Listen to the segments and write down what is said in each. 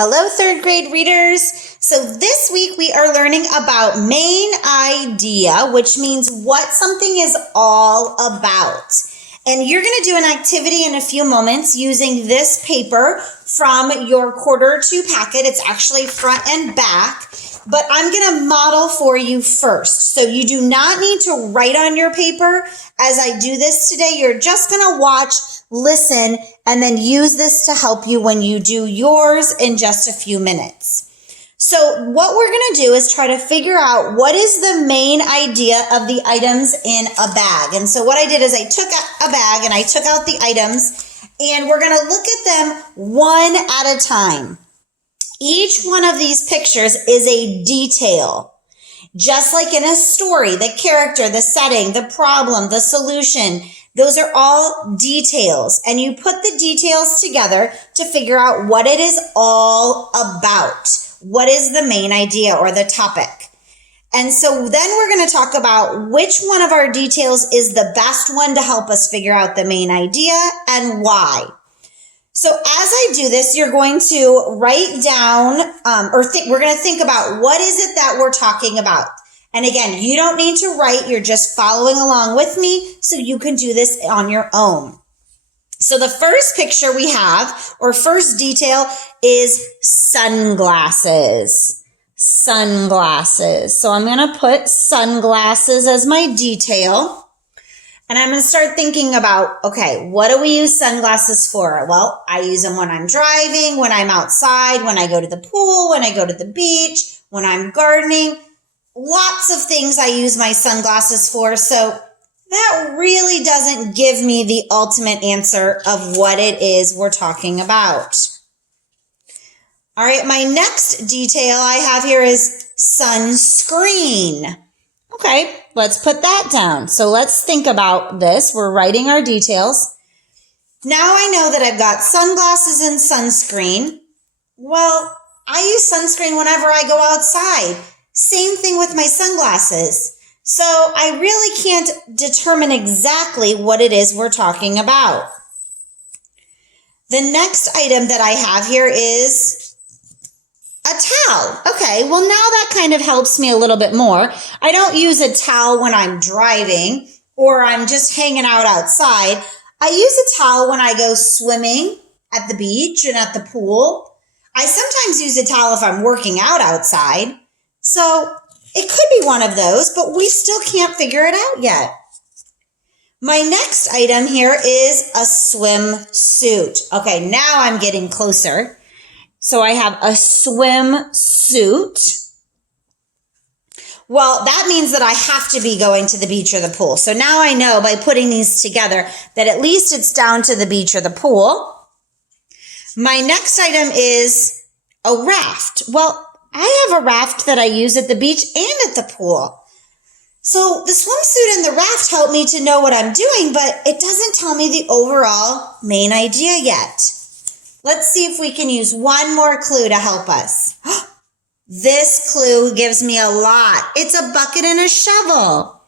Hello, third grade readers. So this week we are learning about main idea, which means what something is all about. And you're going to do an activity in a few moments using this paper from your quarter two packet. It's actually front and back, but I'm going to model for you first. So you do not need to write on your paper as I do this today. You're just going to watch, listen, and then use this to help you when you do yours in just a few minutes. So what we're going to do is try to figure out what is the main idea of the items in a bag. And so what I did is I took a bag and I took out the items, and we're going to look at them one at a time. Each one of these pictures is a detail. Just like in a story, the character, the setting, the problem, the solution, those are all details. And you put the details together to figure out what it is all about. What is the main idea or the topic? And so then we're going to talk about which one of our details is the best one to help us figure out the main idea and why. So as I do this, you're going to write down we're going to think about what is it that we're talking about. And again, you don't need to write. You're just following along with me so you can do this on your own. So the first picture we have, or first detail, is sunglasses. Sunglasses. So I'm going to put sunglasses as my detail. And I'm going to start thinking about, okay, what do we use sunglasses for? Well, I use them when I'm driving, when I'm outside, when I go to the pool, when I go to the beach, when I'm gardening. Lots of things I use my sunglasses for. So that really doesn't give me the ultimate answer of what it is we're talking about. All right, my next detail I have here is sunscreen. Okay, let's put that down. So let's think about this. We're writing our details. Now I know that I've got sunglasses and sunscreen. Well, I use sunscreen whenever I go outside. Same thing with my sunglasses. So I really can't determine exactly what it is we're talking about. The next item that I have here is a towel. Okay, well now that kind of helps me a little bit more. I don't use a towel when I'm driving or I'm just hanging out outside. I use a towel when I go swimming at the beach and at the pool. I sometimes use a towel if I'm working out outside. So it could be one of those, but we still can't figure it out yet. My next item here is a swimsuit. Okay, now I'm getting closer. So I have a swimsuit. Well, that means that I have to be going to the beach or the pool. So now I know by putting these together that at least it's down to the beach or the pool. My next item is a raft. Well, I have a raft that I use at the beach and at the pool. So the swimsuit and the raft help me to know what I'm doing, but it doesn't tell me the overall main idea yet. Let's see if we can use one more clue to help us. This clue gives me a lot. It's a bucket and a shovel.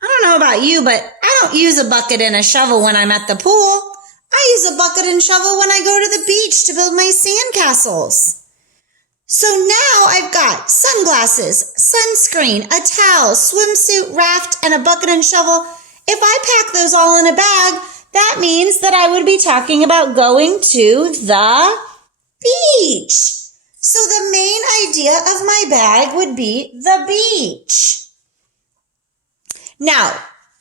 I don't know about you, but I don't use a bucket and a shovel when I'm at the pool. I use a bucket and shovel when I go to the beach to build my sandcastles. So now I've got sunglasses, sunscreen, a towel, swimsuit, raft, and a bucket and shovel. If I pack those all in a bag, that means that I would be talking about going to the beach. So the main idea of my bag would be the beach. Now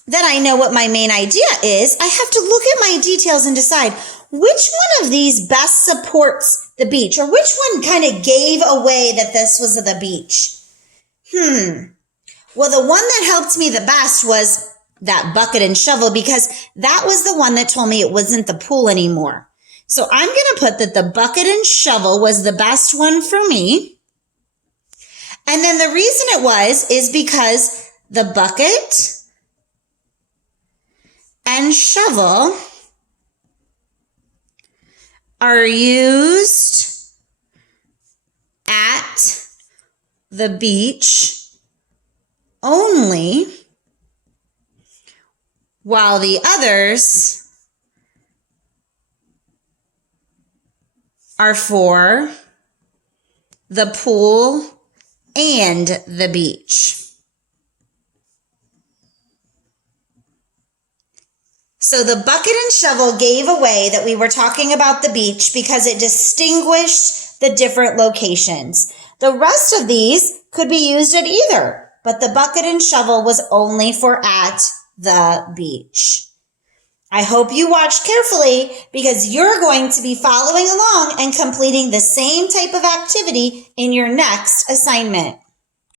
that I know what my main idea is, I have to look at my details and decide which one of these best supports the beach, or which one kind of gave away that this was the beach. Well, the one that helped me the best was that bucket and shovel, because that was the one that told me it wasn't the pool anymore. So I'm going to put that the bucket and shovel was the best one for me. And then the reason it was is because the bucket and shovel are used at the beach only, while the others are for the pool, and the beach. So the bucket and shovel gave away that we were talking about the beach because it distinguished the different locations. The rest of these could be used at either, but the bucket and shovel was only for at the beach. I hope you watched carefully because you're going to be following along and completing the same type of activity in your next assignment.